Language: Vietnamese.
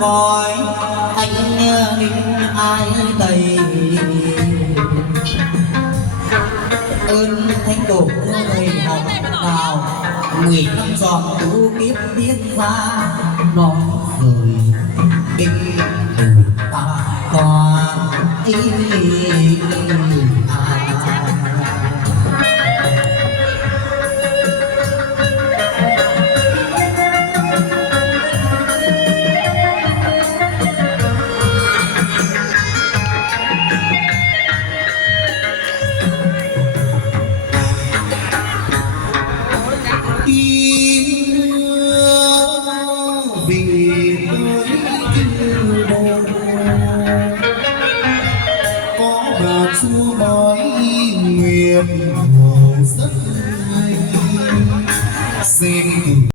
cõi anh đến ai tây ơn thánh tổ người học nào 10 năm giòn tu kiếp tiến ra nói rồi kinh từ ta qua ý vì tôi yêu đâu có bà chúa nói nguyện hồ giấc xin